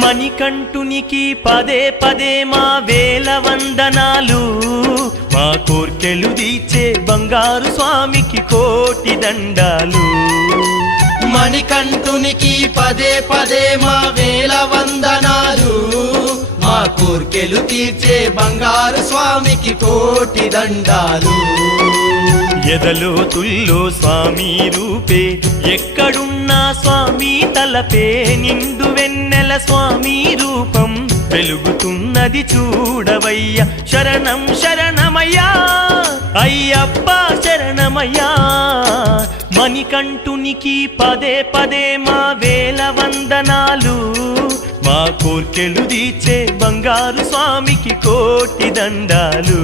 మణికంఠునికి పదే పదే మా వేల వందనాలు, మా కోర్కెలు తీర్చే బంగారు స్వామికి కోటి దండాలు. మణికంఠునికి పదే పదే మా వేల వందనాలు, మా కోర్కెలు తీర్చే బంగారు స్వామికి కోటి దండాలు. ఎదలో తుల్లో స్వామి రూపే, ఎక్కడున్నా స్వామి తలపే, నిండు వెన్నెల స్వామి రూపం వెలుగుతున్నది చూడవయ్యా. శరణం శరణమయ్యా అయ్యప్ప శరణమయ్యా. మణికంఠునికి పదే పదే మా వేల వందనాలు, మా కోర్కెలు తీర్చే బంగారు స్వామికి కోటి దండాలు.